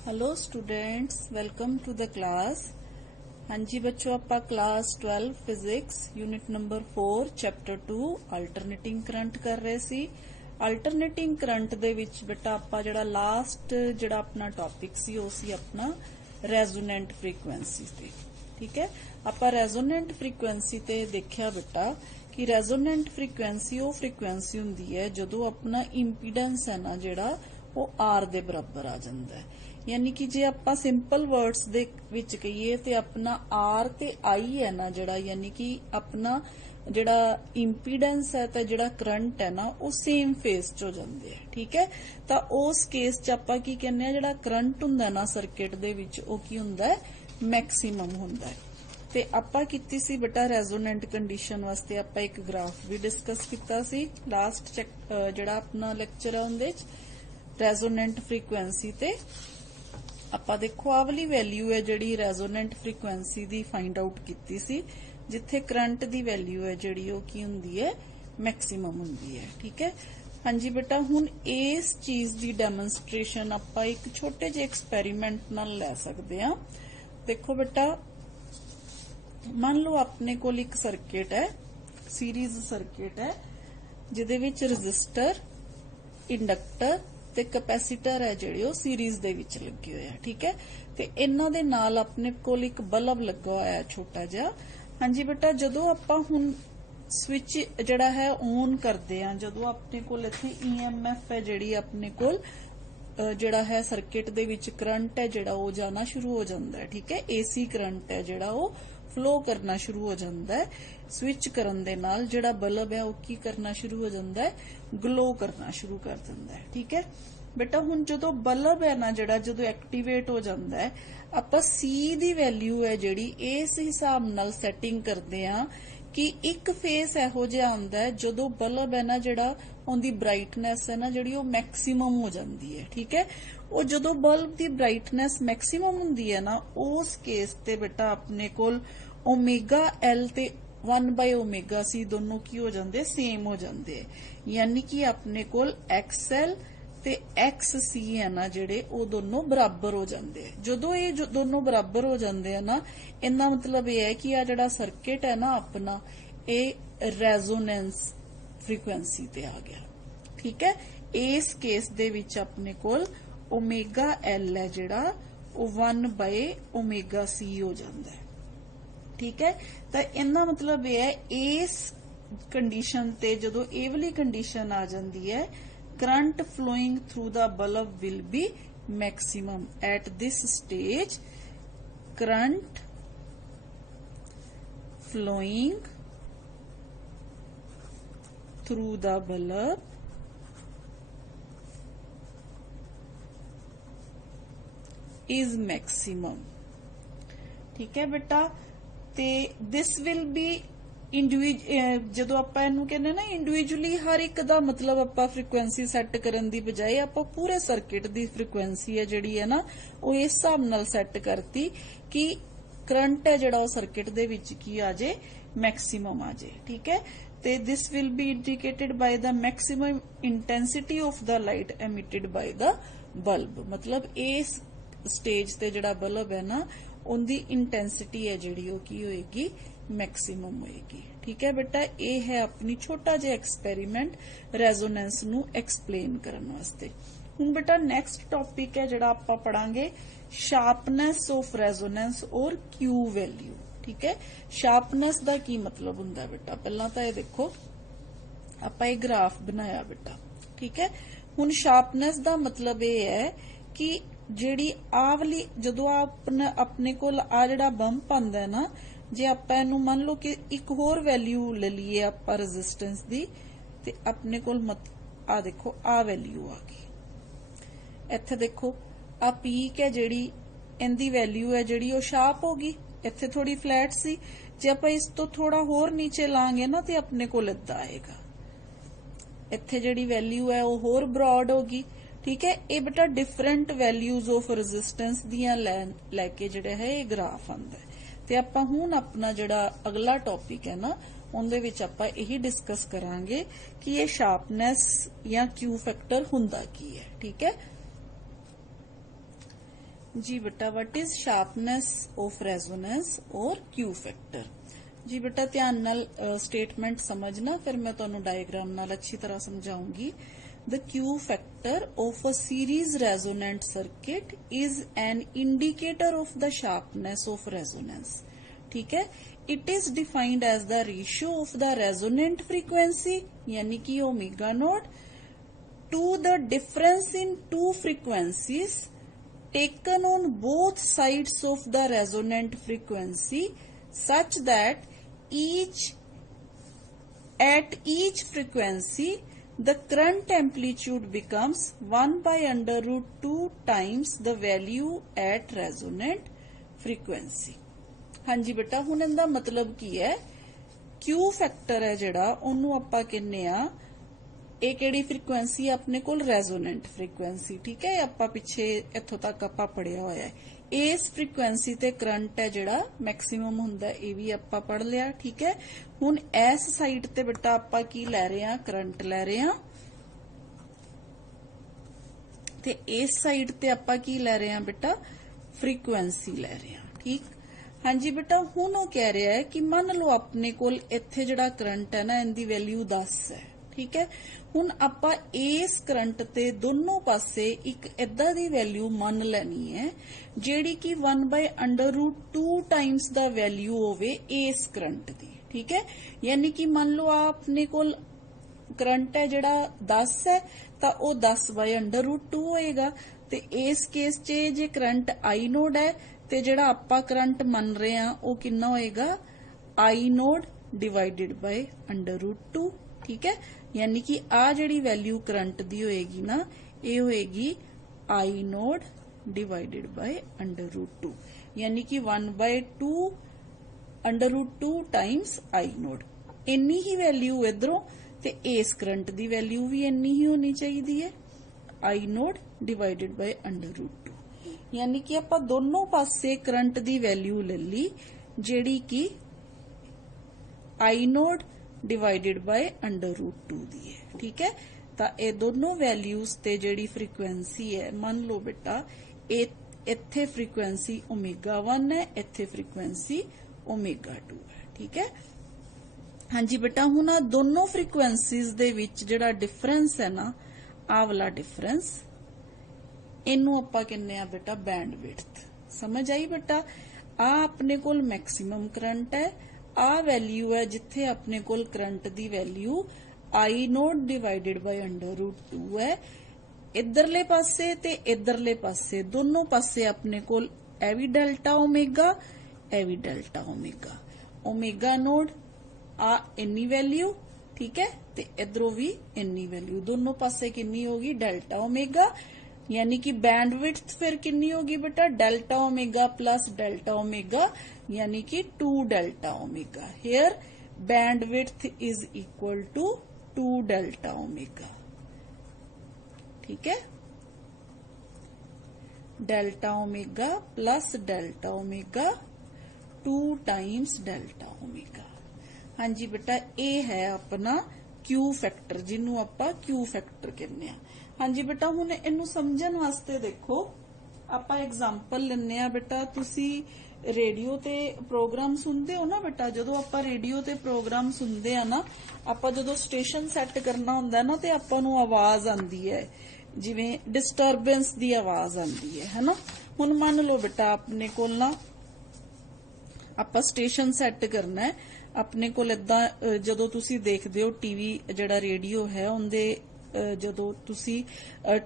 Hello students, welcome to the class. हाँ जी बच्चों, आप class 12 physics unit number 4 chapter 2 alternating current कर रहे सी। अल्टरनेटिंग करंट दे विच बेटा आपा जिहड़ा लास्ट जिहड़ा अपना टॉपिक सी वो सी अपना रेजोनेंट फ्रीकुएंसी ते। ठीक है, आपा रेजोनेंट फ्रीकुएंसी ते देखिया बेटा कि रेजोनेंट फ्रीकुएंसी वो फ्रीकुएंसी हुंदी है जदों अपना इंपीडेंस है ना जिहड़ा वो आर दे बराबर आ जांदा है। यानी कि जे आपा सिंपल वर्ड्स दे विच कहिए ते अपना आर ते आई है ना जिहड़ा, यानी कि अपना जिहड़ा इंपीडेंस है ते जिहड़ा करंट है ना वो सेम फेस च हो जांदे है। ठीक है, तां उस केस च आपा की कहने आ जिहड़ा करंट हुंदा है ना सर्किट दे विच वो की हुंदा है, मैक्सिमम हुंदा है। ते आपा कीती सी बेटा रेजोनेंट कंडीशन वास्ते आपा एक ग्राफ भी डिस्कस कीता सी लास्ट जिहड़ा अपना लेक्चर है उहदे च रेजोनेंट फ्रीकुएंसी ते। ਆਪਾਂ देखो आ वाली वैल्यू है जिहड़ी रेजोनेंट फ्रीकुएंसी दी फाइंड आउट कीती सी, जिथे करंट दी वैल्यू है जिहड़ी वो की हुंदी है, मैक्सिमम हुंदी है। ठीक है, हाँ जी बेटा, हुण इस चीज दी डेमोन्स्ट्रेशन आपां एक छोटे जे एक्सपेरीमेंट नाल लै सकदे हां। देखो बेटा, मान लो अपने कोल एक सर्किट है, सीरीज सर्किट है, जिहदे विच रजिस्टर, इंडक्टर ते कैपेसिटर है जिहड़े वो सीरीज दे विच लगे हुए हैं। ठीक है, ते इन्हां दे नाल अपने कोल एक बल्ब लगा होया है छोटा जिहा। हाँ जी बेटा, जदों आपां हुण स्विच जिहड़ा है ऑन करदे हां, जदों अपने कोल इत्थे EMF है जिहड़ी अपने कोल जिहड़ा है सर्किट दे विच करंट है जिहड़ा वो जाना शुरू हो जांदा है। ठीक है, AC करंट है जिहड़ा वो फ्लो करना शुरू हो जाता है। स्विच करन दे नाल जिहड़ा बल्ब है वो की करना शुरू हो जाता है, ग्लो करना शुरू कर दिंदा है। ठीक है बेटा, हुण जदों बल्ब है ना जिहड़ा जदों एक्टिवेट हो जाता है, आपां C दी वैल्यू है जिहड़ी इस हिसाब नाल सैटिंग करदे हां कि एक फेस इहो जिहा आंदा है जदों बल्ब है ना जिहड़ा उहदी ब्राइटनेस है ना जिहड़ी वो मैक्सिमम हो जाती है। ठीक है, वो जदों बल्ब दी ब्राइटनेस मैक्सिमम हुंदी है ना, उस केस ते बेटा अपने कोल ओमेगा एल ते 1/ओमेगा C दोनों की हो जाते, सेम हो जाते। यानी कि अपने कोल XL ते XC है ना जिहड़े वो दोनों बराबर हो जाते हैं। जदों ये दोनों बराबर हो जाते हैं ना, इन्ना मतलब ये है कि आ जिहड़ा सर्किट है ना अपना, ये रेजोनेंस फ्रीकुएंसी ते आ गया। ठीक है, इस केस दे विच अपने कोल ओमेगा एल है जिहड़ा वो 1/ओमेगा C हो जाता है। ठीक है, तो इन्ना मतलब यह है इस कंडीशन ते जदों ये वाली कंडीशन आ जाती है, current flowing through the bulb will be maximum at this stage. Current flowing through the bulb is maximum. ठीक है बेटा, ते दिस विल बी जदों आपां इहनूं कहने ना इंडिविजुअली हर एक दा मतलब आपां फ्रीकुएंसी सैट करन दी बजाय आपां पूरे सर्किट दी फ्रीकुएंसी है जिहड़ी है ना वो इस हिसाब नाल सैट करती कि करंट है जिहड़ा सर्किट दे विच की आ जाए, मैक्सिमम आ जाए। ठीक है, ते this will be indicated by the maximum intensity of the light emitted by the bulb. मतलब इस स्टेज ते जिहड़ा बल्ब है ना उनकी इंटेंसिटी है जिहड़ी वो की होएगी, मैक्सिमम होएगी। ठीक है बेटा, ये है अपनी छोटा जिहा एक्सपेरीमेंट रेजोनेंस नू एक्सप्लेन करन वास्ते। हुण बेटा नेक्स्ट टॉपिक है जिहड़ा आपां पढ़ांगे, शार्पनेस ऑफ रेजोनेंस और Q वैल्यू। ठीक है, शार्पनेस दा की मतलब हुंदा बेटा, पहला तां ये देखो आपां ये ग्राफ बनाया बेटा। ठीक है, हुण शार्पनेस दा मतलब ये है कि जिहड़ी आ वाली जदों अपने कोल आ जिहड़ा बंप आंदा है ना, जे आपां इहनूं मान लो कि एक होर वैल्यू ले लईए आपां रेजिस्टेंस दी, ते अपने कोल आ देखो आ वैल्यू आ गई। इत्थे देखो आ पीक है जिहड़ी इहदी वैल्यू है जिहड़ी वो शार्प हो गई, इत्थे थोड़ी फ्लैट सी। जे आपां इस तो थोड़ा होर नीचे लांगे ना ते अपने कोल इदां आएगा, इत्थे जिहड़ी वैल्यू है वो होर ब्रॉड होगी। ठीक है, ये बेटा डिफरेंट वैल्यूज ऑफ रेजिस्टेंस दियां लैके जिहड़ा है ये ग्राफ आंदा है। ते आपां हुण अपना जिहड़ा अगला टॉपिक है ना उहदे विच आपां यही डिस्कस करांगे कि ये शार्पनेस या Q फैक्टर हुंदा की है। ठीक है, जी बेटा, what is sharpness of resonance और क्यू फैक्टर। जी बेटा, ध्यान नाल स्टेटमेंट समझना, फिर मैं तुहानू डायग्राम नाल अच्छी तरह समझाऊंगी। The Q factor of a series resonant circuit is an indicator of the sharpness of resonance. ठीक है, it is defined as the ratio of the resonant frequency यानी कि omega naught to the difference in two frequencies taken on both sides of the resonant frequency such that at each frequency the current amplitude becomes 1 by under root 2 times the value at resonant frequency। हाँ जी बेटा, हुण इहदा मतलब की है, Q factor है जिहड़ा ओनू आपां कहने आ ਇਹ ਕਿਹੜੀ ਫ੍ਰੀਕੁਐਂਸੀ ਆਪਣੇ ਕੋਲ ਰੈਜ਼ੋਨੈਂਟ ਫ੍ਰੀਕੁਐਂਸੀ। ਠੀਕ ਹੈ, ਆਪਾਂ ਪਿੱਛੇ ਇੱਥੋਂ ਤੱਕ ਆਪਾਂ ਪੜਿਆ ਹੋਇਆ ਹੈ। ਇਸ ਫ੍ਰੀਕੁਐਂਸੀ ਤੇ ਕਰੰਟ ਹੈ ਜਿਹੜਾ ਮੈਕਸਿਮਮ ਹੁੰਦਾ, ਇਹ ਵੀ ਆਪਾਂ ਪੜ ਲਿਆ। ਠੀਕ ਹੈ, ਹੁਣ ਇਸ ਸਾਈਡ ਤੇ ਬੇਟਾ ਆਪਾਂ ਕੀ ਲੈ ਰਹੇ ਹਾਂ, ਕਰੰਟ ਲੈ ਰਹੇ ਹਾਂ, ਤੇ ਇਸ ਸਾਈਡ ਤੇ ਆਪਾਂ ਕੀ ਲੈ ਰਹੇ ਹਾਂ ਬੇਟਾ, ਫ੍ਰੀਕੁਐਂਸੀ ਲੈ ਰਹੇ ਹਾਂ। ਠੀਕ, हाँ जी बेटा, ਹੁਣ ਉਹ ਕਹਿ ਰਿਹਾ ਹੈ ਕਿ ਮੰਨ ਲਓ ਆਪਣੇ ਕੋਲ ਇੱਥੇ ਜਿਹੜਾ ਕਰੰਟ ਹੈ ਨਾ, ਇਹਦੀ ਵੈਲਿਊ 10 ਹੈ। ठीक है, ਹੁਣ ਆਪਾਂ ਇਸ ਕਰੰਟ ਤੇ ਦੋਨੋਂ ਪਾਸੇ ਇੱਕ ਇਦਾਂ ਦੀ ਵੈਲਿਊ ਮੰਨ ਲੈਣੀ ਹੈ ਜਿਹੜੀ ਕਿ 1/√2 ਟਾਈਮਸ ਦਾ ਵੈਲਿਊ ਹੋਵੇ ਇਸ ਕਰੰਟ ਦੀ। ਠੀਕ ਹੈ, ਯਾਨੀ ਕਿ ਮੰਨ ਲਓ ਆਪਣੇ ਕੋਲ ਕਰੰਟ ਹੈ ਜਿਹੜਾ 10 ਹੈ ਤਾਂ ਉਹ 10/√2 ਹੋਏਗਾ। ਤੇ ਇਸ ਕੇਸ 'ਚ ਜੇ ਕਰੰਟ I ਨੋਡ ਹੈ ਤੇ ਜਿਹੜਾ ਆਪਾਂ ਕਰੰਟ ਮੰਨ ਰਹੇ ਹਾਂ ਉਹ ਕਿੰਨਾ ਹੋਏਗਾ, I ਨੋਡ ਡਿਵਾਈਡਡ ਬਾय √2। ठीक है, यानी कि आ जिहड़ी वैल्यू करंट दी होएगी ना, ये होएगी I नोड डिवाइडेड बाय √2, यानी कि 1/2 √2 टाइम्स I नोड। इन्नी ही वैल्यू इधरों ते इस करंट दी वैल्यू भी इन्नी ही होनी चाहिए है, I नोड डिवाइडेड बाय √2। यानी कि आपां दोनों पासे करंट दी वैल्यू ले ली जिहड़ी कि I नोड डिवाइडेड बाय √2 दी है। ठीक है, तो ये दोनों वैल्यूज ते जिहड़ी फ्रीक्वेंसी है, मान लो बेटा इत्थे फ्रीक्वेंसी ω1 है, इत्थे फ्रीक्वेंसी ω2 है। ठीक है, हाँ जी बेटा, हुण आ दोनों फ्रीक्वेंसीज दे विच जिहड़ा डिफरेंस है ना, आ वाला डिफरेंस इनू आपां कहने आ बेटा बैंडविड्थ। समझ आई बेटा, आ अपने कोल मैक्सिमम करंट है, आ वैल्यू है जिथे अपने कोल करंट दी value I naught divided by √2 है। इधरले पासे ते इधरले पासे दोनों पासे अपने कोल ए भी डेल्टा ओमेगा, ए भी डेल्टा ओमेगा। ओमेगा नोड आ इन्नी वैल्यू, ठीक है, ते इधरों भी इन्नी वैल्यू, दोनों पासे किन्नी होगी, डेल्टा ओमेगा। यानी कि बैंडविड्थ फिर किन्नी होगी बेटा, delta omega plus delta omega, यानी कि 2 delta omega. Here bandwidth is equal to 2 delta omega. ठीक है, delta omega plus delta omega 2 times delta omega. हाँ जी बेटा, ये है अपना क्यू फैक्टर, जिन्हों आपां क्यू फैक्टर कहने आ। हाँ जी बेटा, हुण इनू समझण वास्ते देखो आपां एग्जाम्पल लैने आ। बेटा तुसी रेडियो ते प्रोग्राम सुनते हो ना बेटा, जदों आपां रेडियो ते प्रोग्राम सुनते आ ना, आपां जदों स्टेशन सैट करना हुंदा ना, ते आपां नूं आवाज आंदी है, जिवें डिस्टरबेंस दी आवाज आंदी है ना। हुण मान लो बेटा अपने कोल ना आपां स्टेशन सैट करना है, अपने कोल इदां जदों तुसी देखदे हो टीवी जिहड़ा रेडियो है उहदे जदों तुसी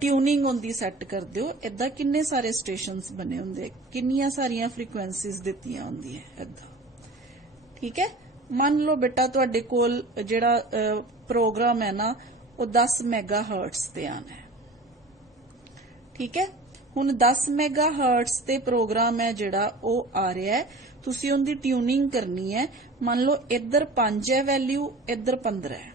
ट्यूनिंग उहदी सैट करदे हो, इदां किन्ने सारे स्टेशनस बने हुंदे, किन्नियां सारियां फ्रीक्वेंसीज दित्तियां हुंदियां इदां। ठीक है, मान लो बेटा तुहाडे कोल जिहड़ा प्रोग्राम है ना वो 10 मेगाहर्ट्ज ते आना है। ठीक है, हुण 10 मेगाहर्ट्ज ते प्रोग्राम है जिहड़ा वो आ रहा है, तुसी उहदी ट्यूनिंग करनी है। मान लो इधर 5 है वैल्यू, इधर 15 है।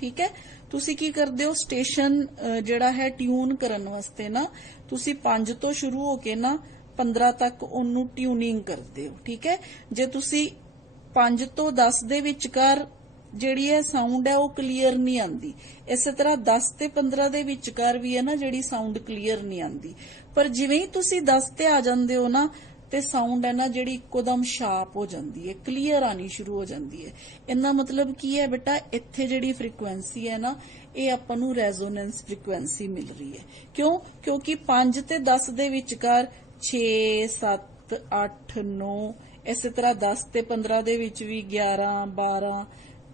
ठीक है, तुसी की करदे हो, स्टेशन जिहड़ा है ट्यून करन वास्ते ना तुसी 5 तो शुरू होके ना 15 तक ओनू ट्यूनिंग करदे हो। ठीक है, जे तुसी 5 तो 10 दे विचकार ਜਿਹੜੀ ਹੈ ਸਾਊਂਡ ਹੈ ਉਹ ਕਲੀਅਰ ਨਹੀਂ ਆਂਦੀ। ਇਸੇ ਤਰ੍ਹਾਂ 10 ਤੇ 15 ਦੇ ਵਿਚਕਾਰ ਵੀ ਹੈ ਨਾ ਜਿਹੜੀ ਸਾਊਂਡ ਕਲੀਅਰ ਨਹੀਂ ਆਂਦੀ। ਪਰ ਜਿਵੇਂ ਹੀ ਤੁਸੀਂ 10 ਤੇ ਆ ਜਾਂਦੇ ਹੋ ਨਾ ਤੇ ਸਾਊਂਡ ਹੈ ਨਾ ਜਿਹੜੀ ਇੱਕੋਦਮ ਸ਼ਾਰਪ ਹੋ ਜਾਂਦੀ ਹੈ, ਕਲੀਅਰ ਆਣੀ ਸ਼ੁਰੂ ਹੋ ਜਾਂਦੀ ਹੈ। ਇਹਦਾ ਮਤਲਬ ਕੀ ਹੈ ਬੇਟਾ, ਇੱਥੇ ਜਿਹੜੀ ਫ੍ਰੀਕੁਐਂਸੀ ਹੈ ਨਾ ਇਹ ਆਪਾਂ ਨੂੰ ਰੈਜ਼ੋਨੈਂਸ ਫ੍ਰੀਕੁਐਂਸੀ ਮਿਲ ਰਹੀ ਹੈ। ਕਿਉਂ? ਕਿਉਂਕਿ 5 ਤੇ 10 ਦੇ ਵਿਚਕਾਰ 6 7 8 9 ਇਸੇ ਤਰ੍ਹਾਂ 10 ਤੇ 15 ਦੇ ਵਿੱਚ ਵੀ 11 12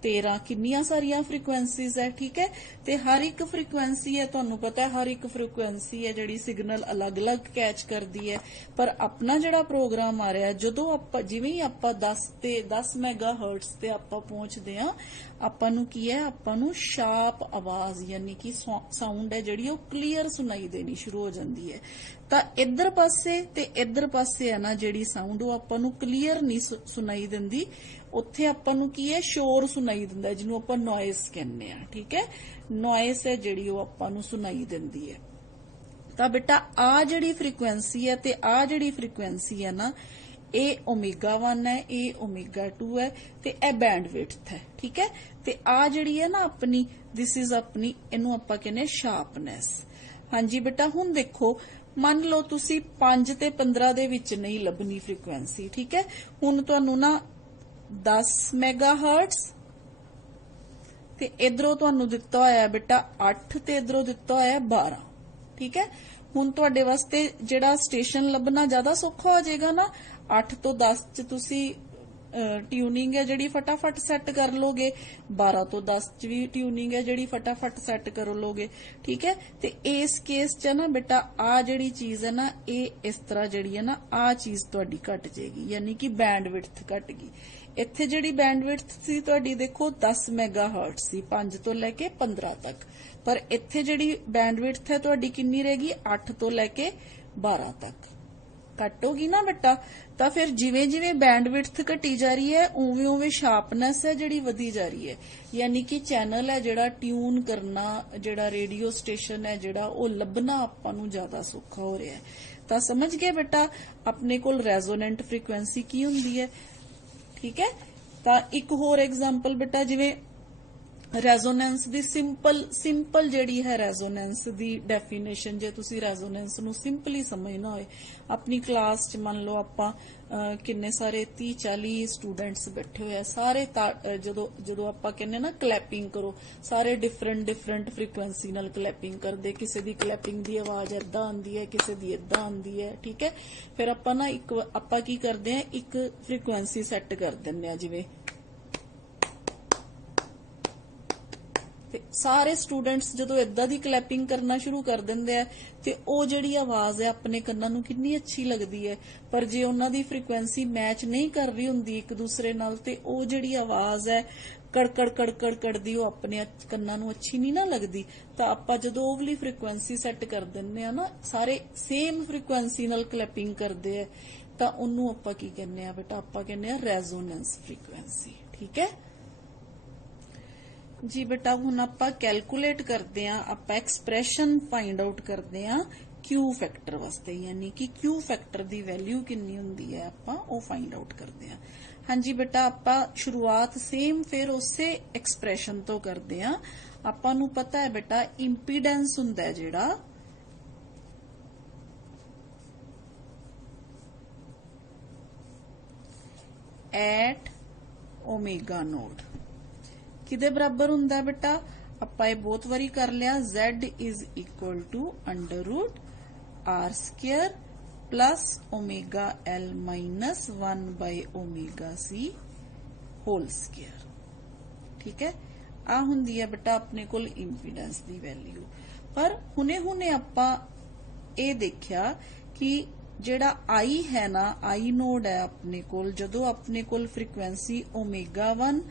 13 ਕਿੰਨੀਆਂ ਸਾਰੀਆਂ ਫ੍ਰੀਕੁਐਂਸੀਜ਼ ਹੈ। ਠੀਕ ਹੈ, ਤੇ ਹਰ ਇੱਕ ਫ੍ਰੀਕੁਐਂਸੀ ਹੈ, ਤੁਹਾਨੂੰ ਪਤਾ ਹੈ ਹਰ ਇੱਕ ਫ੍ਰੀਕੁਐਂਸੀ ਹੈ ਜਿਹੜੀ ਸਿਗਨਲ ਅਲੱਗ-ਅਲੱਗ ਕੈਚ ਕਰਦੀ ਹੈ। ਪਰ ਆਪਣਾ ਜਿਹੜਾ ਪ੍ਰੋਗਰਾਮ ਆ ਰਿਹਾ, ਜਦੋਂ ਆਪਾਂ ਜਿਵੇਂ ਹੀ ਆਪਾਂ 10 ਮੈਗਾਹਰਟਜ਼ ਤੇ ਆਪਾਂ ਪਹੁੰਚਦੇ ਆ, ਆਪਾਂ ਨੂੰ ਕੀ ਹੈ, ਆਪਾਂ ਨੂੰ ਸ਼ਾਰਪ ਆਵਾਜ਼ ਯਾਨੀ ਕਿ ਸਾਊਂਡ ਹੈ ਜਿਹੜੀ ਉਹ ਕਲੀਅਰ ਸੁਣਾਈ ਦੇਣੀ ਸ਼ੁਰੂ ਹੋ ਜਾਂਦੀ ਹੈ। ਤਾਂ ਇੱਧਰ ਪਾਸੇ ਤੇ ਇੱਧਰ ਪਾਸੇ ਹੈ ਨਾ ਜਿਹੜੀ ਸਾਊਂਡ ਉਹ ਆਪਾਂ ਨੂੰ ਕਲੀਅਰ ਨਹੀਂ ਸੁਣਾਈ ਦਿੰਦੀ, ਉੱਥੇ ਆਪਾਂ ਨੂੰ ਕੀ ਹੈ, ਸ਼ੋਰ ਸੁਣਾਈ ਦਿੰਦਾ, ਜਿਹਨੂੰ ਆਪਾਂ ਨੋਇਸ ਕਹਿੰਦੇ ਆ। ਠੀਕ ਹੈ, ਨੋਇਸ ਹੈ ਜਿਹੜੀ ਉਹ ਆਪਾਂ ਨੂੰ ਸੁਣਾਈ ਦਿੰਦੀ ਹੈ। ਤਾਂ ਬੇਟਾ ਆ ਜਿਹੜੀ ਫ੍ਰੀਕੁਐਂਸੀ ਹੈ ਤੇ ਆ ਜਿਹੜੀ ਫ੍ਰੀਕੁਐਂਸੀ ਹੈ ਨਾ ਇਹ ω1 ਹੈ, ਇਹ ω2 ਹੈ ਤੇ ਇਹ ਬੈਂਡਵਿਡਥ ਹੈ। ਠੀਕ ਹੈ, ਤੇ ਆ ਜਿਹੜੀ ਹੈ ਨਾ ਆਪਣੀ ਦਿਸ ਇਜ਼ ਆਪਣੀ, ਇਹਨੂੰ ਆਪਾਂ ਕਹਿੰਦੇ ਸ਼ਾਰਪਨੈਸ। ਹਾਂਜੀ ਬੇਟਾ, ਹੁਣ ਦੇਖੋ ਮੰਨ ਲਓ ਤੁਸੀਂ 5 ਤੇ 15 ਦੇ ਵਿੱਚ ਨਹੀਂ ਲੱਭਣੀ ਫ੍ਰੀਕੁਐਂਸੀ। ਠੀਕ ਹੈ, ਹੁਣ ਤੁਹਾਨੂੰ ਨਾ 10 ਮੈਗਾਹਰਟਜ਼ ਤੇ ਇਧਰੋਂ ਤੁਹਾਨੂੰ ਦਿੱਤਾ ਹੋਇਆ ਬੇਟਾ 8 ਤੇ ਇਧਰੋਂ ਦਿੱਤਾ ਹੋਇਆ 12। ਠੀਕ ਹੈ, ਹੁਣ ਤੁਹਾਡੇ ਵਾਸਤੇ ਜਿਹੜਾ ਸਟੇਸ਼ਨ ਲੱਭਣਾ ਜ਼ਿਆਦਾ ਸੌਖਾ ਹੋ ਜਾਏਗਾ ਨਾ। 8 ਤੋਂ 10 ਚ ਤੁਸੀਂ ਟਿਊਨਿੰਗ ਹੈ ਜਿਹੜੀ ਫਟਾਫਟ ਸੈੱਟ ਕਰ ਲੋਗੇ, 12 ਤੋਂ 10 ਚ ਵੀ ਟਿਊਨਿੰਗ ਹੈ ਜਿਹੜੀ ਫਟਾਫਟ ਸੈੱਟ ਕਰ ਲੋਗੇ। ਠੀਕ ਹੈ, ਤੇ ਇਸ ਕੇਸ ਚ ਨਾ ਬੇਟਾ ਆ ਜਿਹੜੀ ਚੀਜ਼ ਹੈ ਨਾ ਇਹ ਇਸ ਤਰ੍ਹਾਂ ਜਿਹੜੀ ਹੈ ਨਾ ਆ ਚੀਜ਼ ਤੁਹਾਡੀ ਘਟ ਜਾਏਗੀ, ਯਾਨੀ ਕਿ ਬੈਂਡਵਿਡਥ ਘਟ ਗਈ। ਇੱਥੇ ਜਿਹੜੀ ਬੈਂਡਵਿਡਥ ਸੀ ਤੁਹਾਡੀ ਦੇਖੋ 10 ਮੈਗਾਹਰਟਜ਼ ਸੀ 5 ਤੋਂ ਲੈ ਕੇ 15 ਤੱਕ, ਪਰ ਇੱਥੇ ਜਿਹੜੀ ਬੈਂਡਵਿਡਥ ਹੈ ਤੁਹਾਡੀ ਕਿੰਨੀ ਰਹੇਗੀ, 8 ਤੋਂ ਲੈ ਕੇ 12 ਤੱਕ। ਘੱਟ ਹੋਗੀ ਨਾ ਬੇਟਾ। ਤਾਂ ਫਿਰ ਜਿਵੇਂ ਜਿਵੇਂ ਬੈਂਡਵਿਡਥ ਘਟੀ ਜਾ ਰਹੀ ਹੈ ਉਵੇਂ ਉਵੇਂ ਸ਼ਾਰਪਨੈਸ ਹੈ ਜਿਹੜੀ ਵਧੀ ਜਾ ਰਹੀ ਹੈ, ਯਾਨੀ ਕਿ ਚੈਨਲ ਹੈ ਜਿਹੜਾ ਟਿਊਨ ਕਰਨਾ, ਜਿਹੜਾ ਰੇਡੀਓ ਸਟੇਸ਼ਨ ਹੈ ਜਿਹੜਾ ਉਹ ਲੱਭਣਾ ਆਪਾਂ ਨੂੰ ਜ਼ਿਆਦਾ ਸੌਖਾ ਹੋ ਰਿਹਾ ਹੈ। ਤਾਂ ਸਮਝ ਗਏ ਬੇਟਾ ਆਪਣੇ ਕੋਲ ਰੈਜ਼ੋਨੈਂਟ ਫ੍ਰੀਕੁਐਂਸੀ ਕੀ ਹੁੰਦੀ ਹੈ। ਠੀਕ ਹੈ, ਤਾਂ ਇੱਕ ਹੋਰ ਐਗਜ਼ਾਮਪਲ ਬੇਟਾ, ਜਿਵੇਂ ਰੈਜ਼ੋਨੈਂਸ ਦੀ ਸਿੰਪਲ ਜਿਹੜੀ ਹੈ ਰੈਜ਼ੋਨੈਂਸ ਦੀ ਡੈਫੀਨੇਸ਼ਨ, ਜੇ ਤੁਸੀਂ ਰੈਜ਼ੋਨੈਂਸ ਨੂੰ ਸਿੰਪਲੀ ਸਮਝਣਾ ਹੋਏ, ਆਪਣੀ ਕਲਾਸ 'ਚ ਮੰਨ ਲਓ ਆਪਾਂ ਕਿੰਨੇ ਸਾਰੇ 30-40 ਸਟੂਡੈਂਟਸ ਬੈਠੇ ਹੋਏ ਆ, ਸਾਰੇ ਜਦੋਂ ਆਪਾਂ ਕਹਿੰਦੇ ਨਾ ਕਲੈਪਿੰਗ ਕਰੋ, ਸਾਰੇ ਡਿਫਰੈਂਟ ਫ੍ਰੀਕੁਐਂਸੀ ਨਾਲ ਕਲੈਪਿੰਗ ਕਰਦੇ, ਕਿਸੇ ਦੀ ਕਲੈਪਿੰਗ ਦੀ ਆਵਾਜ਼ ਏਦਾਂ ਆਉਂਦੀ ਹੈ, ਕਿਸੇ ਦੀ ਏਦਾਂ ਆਉਂਦੀ ਹੈ। ਠੀਕ ਹੈ, ਫਿਰ ਆਪਾਂ ਨਾ ਆਪਾਂ ਕੀ ਕਰਦੇ ਆ, ਇੱਕ ਫ੍ਰੀਕੁਐਂਸੀ ਸੈੱਟ ਕਰ ਦਿੰਦੇ ਆ, ਜਿਵੇਂ ਸਾਰੇ ਸਟੂਡੈਂਟਸ ਜਦੋਂ ਇਦਾਂ ਦੀ ਕਲੈਪਿੰਗ ਕਰਨਾ ਸ਼ੁਰੂ ਕਰ ਦਿੰਦੇ ਆ ਤੇ ਉਹ ਜਿਹੜੀ ਆਵਾਜ਼ ਹੈ ਆਪਣੇ ਕੰਨਾਂ ਨੂੰ ਕਿੰਨੀ ਅੱਛੀ ਲੱਗਦੀ ਹੈ। ਪਰ ਜੇ ਉਹਨਾਂ ਦੀ ਫ੍ਰੀਕੁਐਂਸੀ ਮੈਚ ਨਹੀਂ ਕਰ ਰਹੀ ਹੁੰਦੀ ਇੱਕ ਦੂਸਰੇ ਨਾਲ ਤੇ ਉਹ ਜਿਹੜੀ ਆਵਾਜ਼ ਹੈ ਕੜਕੜ ਦੀ ਉਹ ਆਪਣੇ ਕੰਨਾਂ ਨੂੰ ਅੱਛੀ ਨਹੀਂ ਨਾ ਲੱਗਦੀ। ਤਾਂ ਆਪਾਂ ਜਦੋਂ ਉਹ ਵਾਲੀ ਫ੍ਰੀਕੁਐਂਸੀ ਸੈੱਟ ਕਰ ਦਿੰਦੇ ਆ ਨਾ, ਸਾਰੇ ਸੇਮ ਫ੍ਰੀਕੁਐਂਸੀ ਨਾਲ ਕਲੈਪਿੰਗ ਕਰਦੇ ਆ, ਤਾਂ ਉਹਨੂੰ ਆਪਾਂ ਕੀ ਕਹਿੰਦੇ ਆ ਬੇਟਾ, ਆਪਾਂ ਕਹਿੰਦੇ ਆ ਰੈਜ਼ੋਨੈਂਸ ਫ੍ਰੀਕੁਐਂਸੀ। ਠੀਕ ਹੈ ਜੀ ਬੇਟਾ, ਹੁਣ ਆਪਾਂ ਕੈਲਕੂਲੇਟ ਕਰਦੇ ਆ, ਆਪਾਂ ਐਕਸਪ੍ਰੈਸ਼ਨ ਫਾਈਂਡ ਆਊਟ ਕਰਦੇ ਆ ਕਿਊ ਫੈਕਟਰ ਵਾਸਤੇ, ਯਾਨੀ ਕਿ ਕਿਊ ਫੈਕਟਰ ਦੀ ਵੈਲਿਊ ਕਿੰਨੀ ਹੁੰਦੀ ਹੈ ਆਪਾਂ ਉਹ ਫਾਈਂਡ ਆਊਟ ਕਰਦੇ ਆ। ਹਾਂਜੀ ਬੇਟਾ, ਆਪਾਂ ਸ਼ੁਰੂਆਤ ਸੇਮ ਫਿਰ ਉਸੇ ਐਕਸਪ੍ਰੈਸ਼ਨ ਤੋਂ ਕਰਦੇ ਆ। ਆਪਾਂ ਨੂੰ ਪਤਾ ਹੈ ਬੇਟਾ ਇੰਪੀਡੈਂਸ ਹੁੰਦਾ ਜਿਹੜਾ ਐਟ ਓਮੇਗਾ ਨੋਡ ਕਿਦੇ ਬਰਾਬਰ ਹੁੰਦਾ ਬੇਟਾ, ਆਪਾਂ ਇਹ ਬਹੁਤ ਵਾਰੀ ਕਰ ਲਿਆ, Z is equal to √R² plus omega L minus 1 by omega C whole square। ਠੀਕ ਹੈ, ਆ ਹੁੰਦੀ ਹੈ ਬੇਟਾ ਆਪਣੇ ਕੋਲ ਇੰਪੀਡੈਂਸ ਦੀ ਵੈਲਿਊ। ਪਰ ਹੁਣੇ ਆਪਾਂ ਇਹ ਦੇਖਿਆ ਕਿ ਜਿਹੜਾ I ਹੈ ਨਾ, I ਨੋਡ ਹੈ ਆਪਣੇ ਕੋਲ, ਜਦੋਂ ਆਪਣੇ ਕੋਲ ਫ੍ਰੀਕੁਐਂਸੀ ω1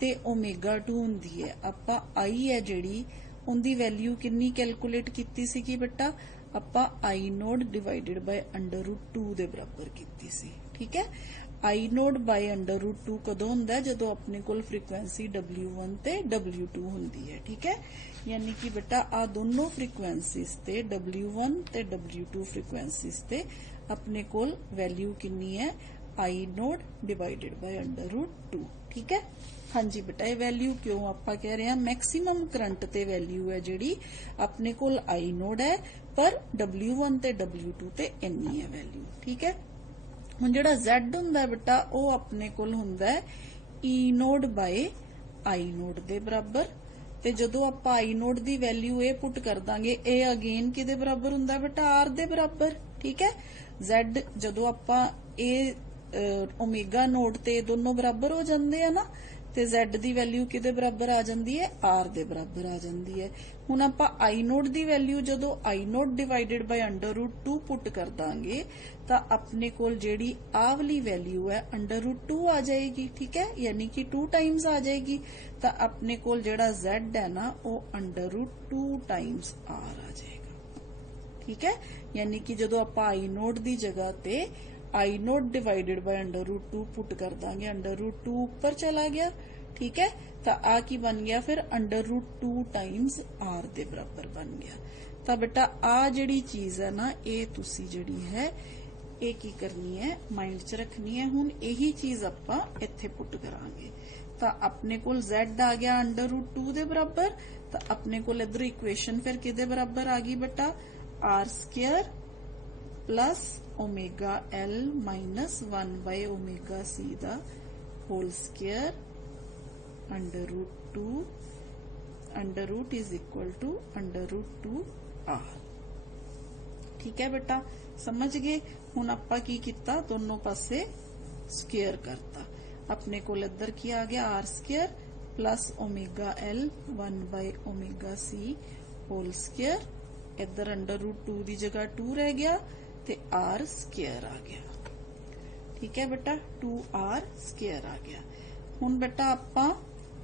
ਤੇ ω2 ਹੁੰਦੀ ਹੈ, ਆਪਾਂ I ਹੈ ਜਿਹੜੀ ਉਹਦੀ ਵੈਲਿਊ ਕਿੰਨੀ ਕੈਲਕੂਲੇਟ ਕੀਤੀ ਸੀਗੀ ਬੇਟਾ, ਆਪਾਂ I ਨੋਡ ਡਿਵਾਈਡਡ ਬਾਈ √2 ਦੇ ਬਰਾਬਰ ਕੀਤੀ ਸੀ। ਠੀਕ ਹੈ, I ਨੋਡ ਬਾਈ √2 ਕਦੋਂ ਹੁੰਦਾ, ਜਦੋਂ ਆਪਣੇ ਕੋਲ ਫ੍ਰੀਕੁਐਂਸੀ W1 ਤੇ W2 ਹੁੰਦੀ ਹੈ। ਠੀਕ ਹੈ, ਯਾਨੀ ਕਿ ਬੇਟਾ ਆ ਦੋਨੋਂ ਫ੍ਰੀਕੁਐਂਸੀਜ਼ ਤੇ W1 ਤੇ W2 ਫ੍ਰੀਕੁਐਂਸੀਜ਼ ਤੇ ਆਪਣੇ ਕੋਲ ਵੈਲਿਊ ਕਿੰਨੀ ਹੈ, आई नोड डिवाइडेड बाय √2। ठीक है। हाँ जी बेटा, ये वैल्यू क्यों आपां कह रहे हैं, मैक्सिमम करंट ते वैल्यू है जिहड़ी अपने कोल आई नोड है, पर W1 ते W2 ते इन्नी है वैल्यू। ठीक है। हुण जिहड़ा Z हुंदा है बेटा, वो अपने कोल हुंदा है E नोड बाय आई नोड दे बराबर, ते जदों आपां आई नोड दी वैल्यू ए पुट कर दांगे, ए अगेन किदे बराबर हुंदा है बेटा, आर दे बराबर। ठीक है। Z जदों आपां ए ओमेगा नोड ते दोनों बराबर हो जांदे आ ना, ते Z दी वैल्यू किदे बराबर आ जांदी है, R दे बराबर आ जांदी है। हुण आपां आई नोड दी वैल्यू जदों आई नोड डिवाइडेड बाय √2 पुट कर दांगे, तां अपने कोल जिहड़ी आ वाली वैल्यू है √2 आ जाएगी। ठीक है, यानी कि 2 टाइम्स आ जाएगी। तां अपने कोल जिहड़ा Z है ना, वो √2 टाइम्स R आ जाएगा। ठीक है, यानी कि जदों आपां आई नोड दी जगह ते आई नोट डिवाइडेड बाय √2 पुट कर दांगे, √2 ऊपर चला गया। ठीक है, तो आ की बन गया फिर √2 टाइम्स आर दे बराबर बन गया। तो बेटा आ जिहड़ी चीज है ना, ये तुसी जिहड़ी है ये की करनी है, माइंड च रखनी है। हुण यही चीज आपां इत्थे पुट करांगे, तो अपने कोल Z आ गया √2 दे बराबर। तो अपने कोल इधर इक्वेशन फिर किदे बराबर आ गई बेटा, R² plus omega L minus 1 by omega C दा whole square √2 √ is equal to √2 R। ठीक है बेटा, समझ गए। हुण आपां की कीता, दोनों पासे स्क्वायर करता। अपने कोल इधर की आ गया R² plus omega L 1 by omega C whole square, इधर √2 दी जगह 2 रह गया, ते R² आ गया। ठीक है बेटा, 2R² आ गया। हुण बेटा आपां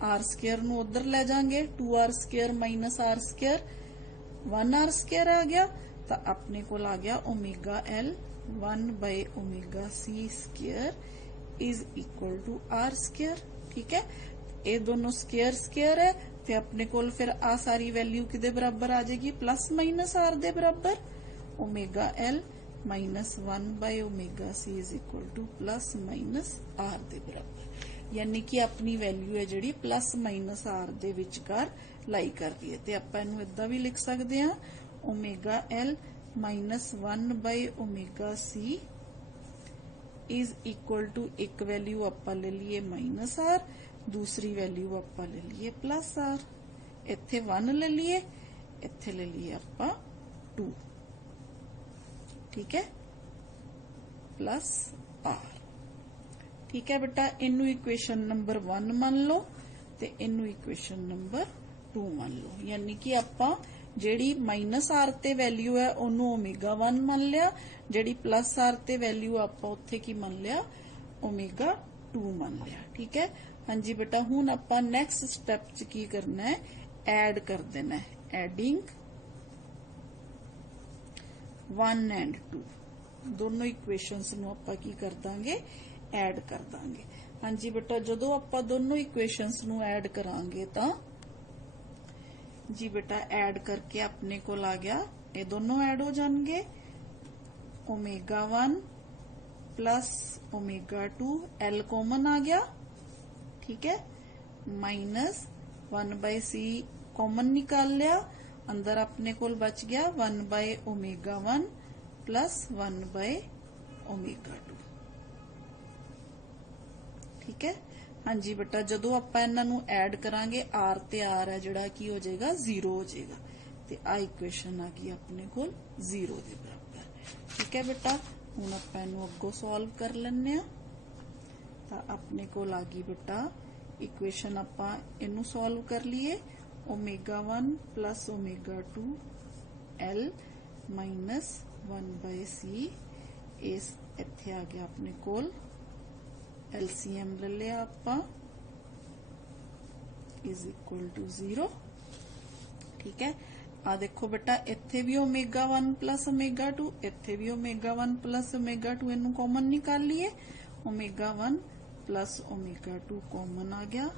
R² नूं उधर ले जाएंगे, 2R² माइनस R², 1R² आ गया। तो अपने कोल आ गया omega L 1 by omega C² is equal to R²। ठीक है, ये दोनों स्क्वायर है, ते अपने कोल फिर आ सारी वैल्यू किदे बराबर आ जाएगी, प्लस माइनस R दे बराबर। Omega L minus 1 by omega C is equal two plus minus R दे बराबर, यानी कि अपनी वैल्यू है जिहड़ी प्लस माइनस R दे विचकार लाई कर रही है। ते आपां इहनूं इदां भी लिख सकते हैं, omega L minus 1 by omega C is equal to एक वैल्यू आपां ले लीए माइनस R, दूसरी वैल्यू आपां ले लीए प्लस R। इत्थे 1 ले लीए, इत्थे ले लीए आपां 2। ठीक है, प्लस R। ठीक है बेटा, इनू इक्वेशन नंबर 1 मान लो, ते इनू इक्वेशन नंबर 2 मान लो। यानी कि आपां जेड़ी माइनस R ते वैल्यू है ओनू ओमेगा 1 मान लिया, जेड़ी प्लस R ते वैल्यू आपां उत्थे की मान लिया, ओमेगा 2 मान लिया। ठीक है। हाँ जी बेटा, हुण आपां नैक्सट स्टैप च की करना है, ऐड कर देना है, एडिंग 1 एंड 2 दोनों इक्वेशनस नूं आपां की कर दांगे, ऐड कर दांगे। हाँ जी बेटा, जदों आपां दोनों इक्वेशनस नूं ऐड करांगे तां जी बेटा ऐड करके अपने कोल आ गया, ये दोनों ऐड हो जाएंगे, omega 1 plus omega 2, L common आ गया। ठीक है, माइनस 1 बाय C कॉमन निकाल लिया, अंदर अपने कोल बच गया 1 by omega 1 plus 1 by omega 2। ठीक है। हाँ जी बेटा, जदों आपां इन्हां नूं ऐड करांगे, R ते R है जिहड़ा की हो जाएगा 0 हो जाएगा, ते आ इक्वेशन आ गई अपने कोल 0 दे बराबर। ठीक है बेटा, हुण आपां इहनूं अग्गों सॉल्व कर लैंदे आ। तां अपने कोल आ गई बेटा इक्वेशन, आपां इहनूं सॉल्व कर लीए, omega 1 plus omega 2 L minus 1 by C, इस इत्थे आ गया अपने कोल LCM ले लिया आपां, इज इक्वल टू 0। ठीक है, आ देखो बेटा इत्थे भी ओमेगा 1 प्लस ओमेगा 2, इत्थे भी ओमेगा 1 प्लस ओमेगा 2, इनू कॉमन निकाल लिए, ओमेगा 1 प्लस ओमेगा 2 कॉमन आ गया,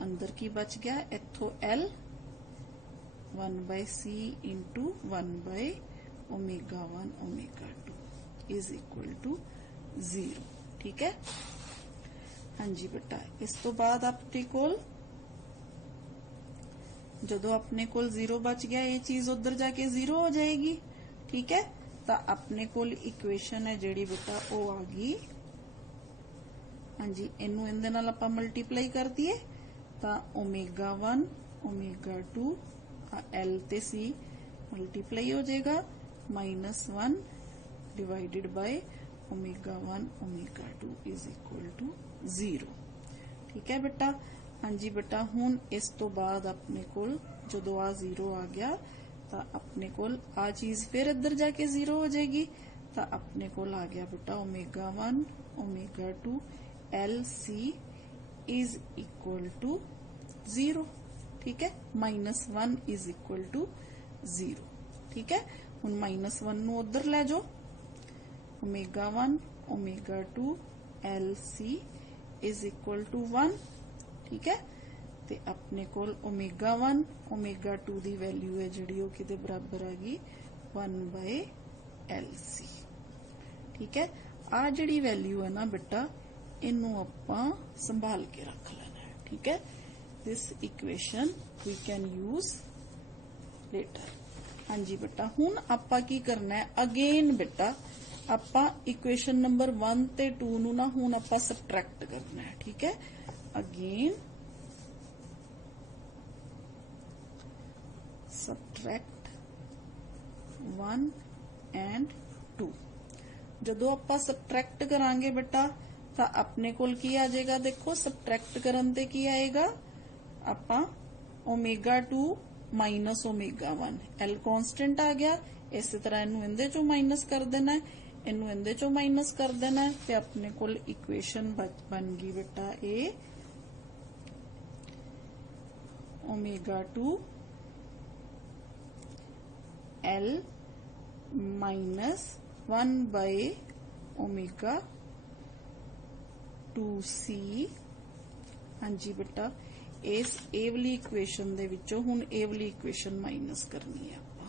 अंदर की बच गया इत्थों L 1 by C into 1 by omega 1 omega 2 is equal to 0। ठीक है। हाँ जी बेटा, इस तो बाद अपने कोल जो अपने कोल 0 बच गया, ये चीज उधर जाके 0 हो जाएगी, ठीक है। तो अपने कोल इक्वेशन है जेड़ी बेटा वो आ गई, हाँ जी, इनू इनदे नाल आपां मल्टीप्लाई कर दिए तो ω1 ω2 L ते C मल्टीप्लाई हो जाएगा -1 divided by ω1 ω2 is equal to 0, ठीक है बेटा। हाँ जी बेटा, हुण इस तो बाद अपने कोल जो आ 0 आ गया तो अपने कोल आ चीज फिर इधर जाके 0 हो जाएगी, तो अपने कोल आ गया बेटा ω1 ω2 LC इज इक्वल टू 0, ठीक है। -1 इज इक्वल टू 0, ठीक है। हुण -1 नू उधर ले जाओ, ω1 ω2 LC इज इक्वल टू 1, ठीक है। ते अपने कोल ω1 ω2 दी वैल्यू है जिहड़ी वो किदे बराबर आ गई 1/LC, ठीक है। आ जिहड़ी वैल्यू है ना बेटा, इनू आपां संभाल के रख लेना है, ठीक है। This equation we can use later. हाँ जी बेटा, हुण आपां की करना है, अगेन बेटा आपां इक्वेशन नंबर 1 ते 2 नू ना हुण आपां सबट्रैक्ट करना है, ठीक है। Again subtract 1 and 2। जदों आपां सबट्रैक्ट करांगे बेटा तो अपने कोल की आ जाएगा, देखो सबट्रैक्ट करन ते की आएगा, आपां ω2 माइनस ω1, L कांस्टेंट आ गया, इस तरह इनू इंदे चों माइनस कर देना है, इनू इंदे चों माइनस कर देना है, ते अपने कोल इक्वेशन बन गई बेटा ए ω2 L माइनस 1/ω2C। हाँ जी बेटा, इस ए वाली इक्वेशन दे विचों हुण ए वाली इक्वेशन माइनस करनी है आपां,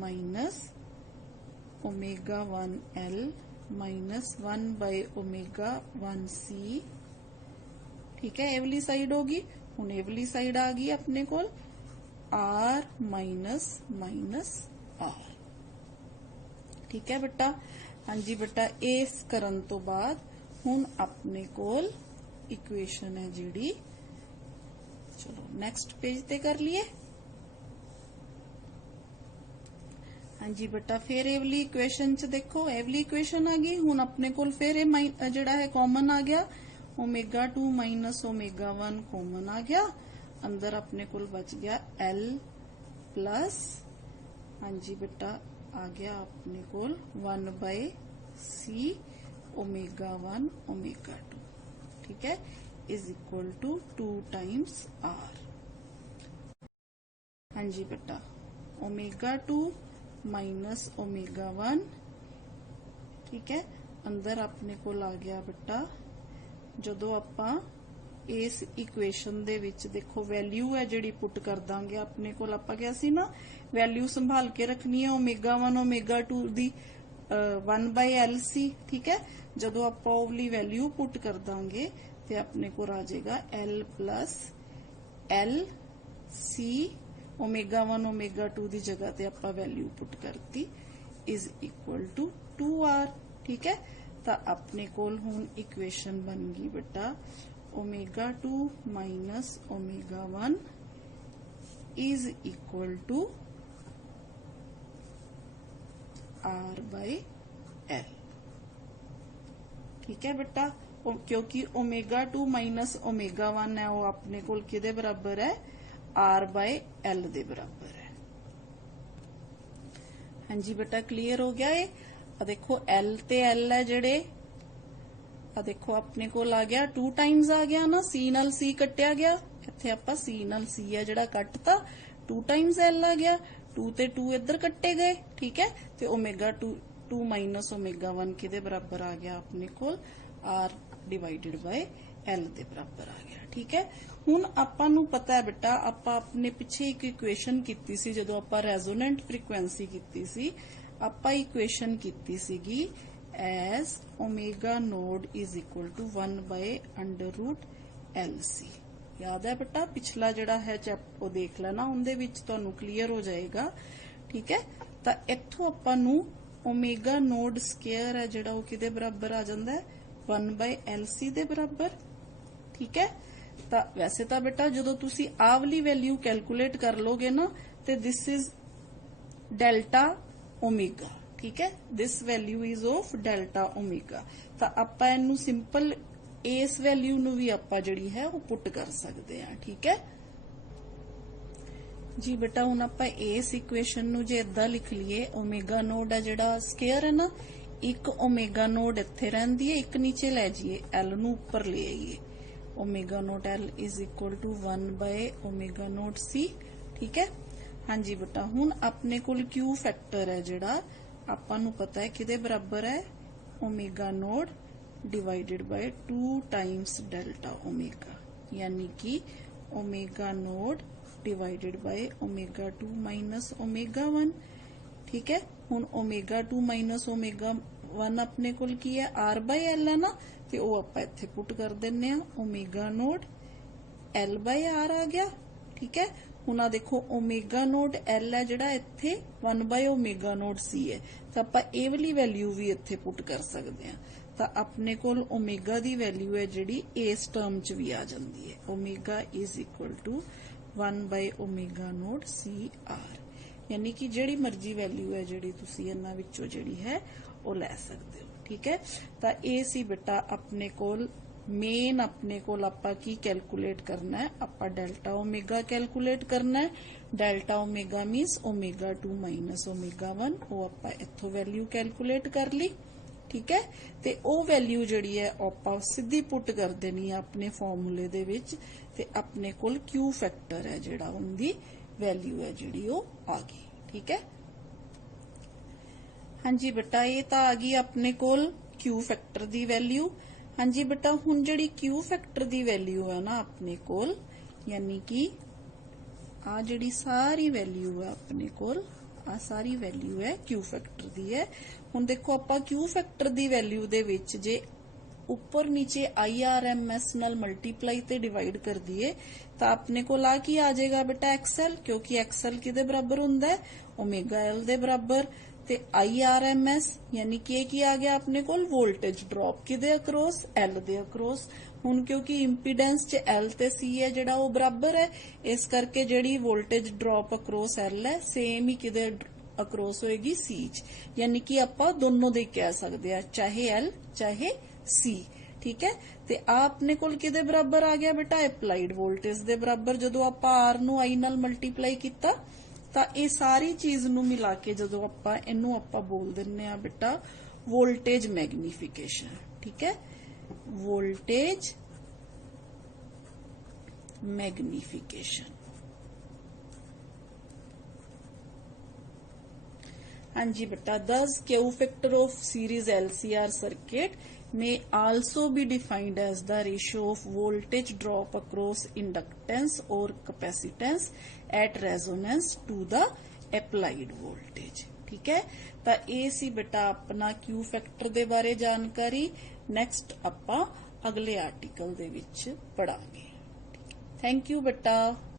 माइनस ω1L माइनस 1/ω1C, ठीक है। ए वाली साइड होगी, हुण ए वाली साइड आ गई अपने कोल R माइनस माइनस R, ठीक है बेटा। हाँ जी बेटा, इस करन तो बाद हुण अपने कोल इक्वेशन है जिहड़ी, चलो नेक्स्ट पेज ते कर लिए। हाँ जी बेटा, फिर ए वाली इक्वेशन च देखो, ए वाली इक्वेशन आ गई, हुण अपने कोल फिर ए जिहड़ा है कॉमन आ गया, ω2 माइनस ω1 कॉमन आ गया, अंदर अपने कोल बच गया L प्लस, हाँ जी बेटा, आ गया अपने कोल 1/C ω1 ω2, ठीक है, is equal to 2 times R। हाँ जी बेटा, ω2 माइनस ω1, ठीक है, अंदर अपने कोल आ गया बेटा, जदों आपां इस इक्वेशन दे विच देखो वैल्यू है जिहड़ी पुट कर दांगे, अपने कोल आपां क्या सी ना, वैल्यू संभाल के रखनी है ω1 ω2 दी 1/LC, ठीक है। जदों आपां ओह वाली वैल्यू पुट कर दांगे ते अपने कोल आ जाएगा L प्लस LC, ω1 ω2 दी जगह ते आपां वैल्यू पुट करती, इज इक्वल टू 2R, ठीक है। तो अपने कोल हुण इक्वेशन बन गई बेटा ω2 minus ω1 is equal to R/L, ठीक है बेटा, क्योंकि ω2 माइनस ω1 है वो अपने कोल किदे बराबर है, R/L दे बराबर है। हाँ जी बेटा, क्लियर हो गया ये। देखो L ते L है जेड़े, देखो अपने कोल आ गया 2 टाइम्स आ गया ना, C नाल C कट्टिया गया, इत्थे आपां C नाल C है जेड़ा कटता, 2 टाइम्स L आ गया, 2 ते 2 इधर कट्टे गए, ठीक है। ते ω2 माइनस ω1 किदे बराबर आ गया अपने कोल, R डिवाइडेड बाय L दे बराबर आ गया, ठीक है। हुण आपां नूं पता है बेटा, आपां अपने पिछे एक इक्वेशन कीती सी, जदों आपां रेजोनेंट फ्रीक्वेंसी कीती सी, आपां इक्वेशन कीती सीगी as omega node is equal to 1 by under root LC। याद है बेटा पिछला जिहड़ा है चैप्टर देख लेना, उहदे विच तुहानूं क्लीयर हो जाएगा। ठीक है, तो इत्थों आपां नूं ओमेगा नोड स्केयर है जिहड़ा वो किहदे बराबर आ जांदा है 1 by LC दे बराबर। ठीक है, तो वैसे तो बेटा जदों तुसीं आह वाली वैल्यू कैलकुलेट कर लोगे ना तो दिस इज डेल्टा ओमेगा। ठीक है, this value is of delta omega. तो आपां इहनूं सिंपल इस वैल्यू नूं भी आपां जिहड़ी है वो पुट कर सकते हैं। ठीक है जी बेटा, हुण आपां इस इक्वेशन नूं जे इदां लिख लीए, ओमेगा नोड है जिहड़ा स्केयर है ना, एक ओमेगा नोड इत्थे रहिंदी है, एक नीचे लै जाइए, एल नूं उपर ले आइए, omega naught L is equal to 1 by omega naught C. ठीक है, हाँ जी बेटा, हुण अपने कोल क्यू फैक्टर है जिहड़ा आपां नूं पता है किहदे बराबर है, omega node divided by 2 times delta omega, यानी कि omega node divided by omega 2 minus omega 1। ठीक है, हुण ओमेगा 2 माइनस ओमेगा 1 अपने कोल की है आर बाय एल है ना, तो वो आपां इत्थे पुट कर दिन्ने आ, omega naught L by R आ गया। ठीक है, हुण आ देखो ओमेगा नोड एल है जिहड़ा इत्थे 1 बाय ओमेगा नोड सी है, तो आपां ए वाली वैल्यू भी इत्थे पुट कर सकते हैं। तो अपने कोल ओमेगा दी वैल्यू है जिहड़ी इस टर्म च भी आ जांदी है, omega is equal to 1 by omega naught C R, यानी कि जिहड़ी मर्जी वैल्यू है जिहड़ी तुसीं इन्हां विचों जिहड़ी है वो लै सकदे हो। ठीक है, तो ये सी बेटा अपने कोल मेन अपने कोल आपां की कैलकुलेट करना है, आपां डेल्टा ओमेगा कैलकुलेट करना है। Delta omega मीनस omega 2 minus omega 1, वो आपां इत्थों वैल्यू कैलकुलेट कर ली। ठीक है, ते ओ वैल्यू जिहड़ी है आपां सीधी पुट कर देनी है अपने फॉर्मूले दे विच, ते अपने कोल क्यू फैक्टर है जिहड़ा उनदी वैल्यू है जिहड़ी वो आ गई। ठीक है, हाँ जी बेटा, ये तो आ गई अपने कोल क्यू फैक्टर दी वैल्यू। हाँ जी बेटा, हुण जिहड़ी क्यू फैक्टर दी वैल्यू है ना अपने कोल, यानी कि आ जिहड़ी सारी वैल्यू है अपने कोल, आ सारी वैल्यू है क्यू फैक्टर दी है। हुण देखो आपां क्यू फैक्टर दी वैल्यू दे विच जे ऊपर नीचे IRMS नाल मल्टीप्लाई ते डिवाइड कर दिए तो अपने को आ की आ जाएगा बेटा एक्सएल, क्योंकि एक्सएल किदे बराबर हुंदा है ओमेगा एल दे बराबर, ते IRMS यानी कि की आ गया अपने को वोल्टेज ड्रॉप किदे अक्रॉस एल दे अक्रॉस। हुण क्योंकि इंपीडेंस च एल ते सी है जिहड़ा वो बराबर है, इस करके जिहड़ी वोल्टेज ड्रॉप अक्रॉस एल है सेम ही किदे अक्रॉस होएगी सी च, यानी कि आपां दोनों दे कह सकते हैं, चाहे एल चाहे सी। ठीक है, ते आपने कोल किदे बराबर आ गया बेटा अप्लाइड वोल्टेज दे बराबर। जदों आपां आर नूं आई नाल मल्टीप्लाई कीता तां ये सारी चीज नूं मिला के जदों आपां इहनूं आपां बोल दिन्ने आ बेटा वोल्टेज मैग्नीफिकेशन। ठीक है, वोल्टेज मैग्नीफिकेशन। हाँ जी बेटा, thus Q factor of series LCR circuit may also be defined as the ratio of voltage drop across inductance or capacitance at resonance to the applied voltage। ठीक है, तो ये सी बेटा अपना Q factor दे बारे जानकारी। नेक्स्ट आपां अगले आर्टिकल दे विच पढ़ांगे। थैंक यू बेटा।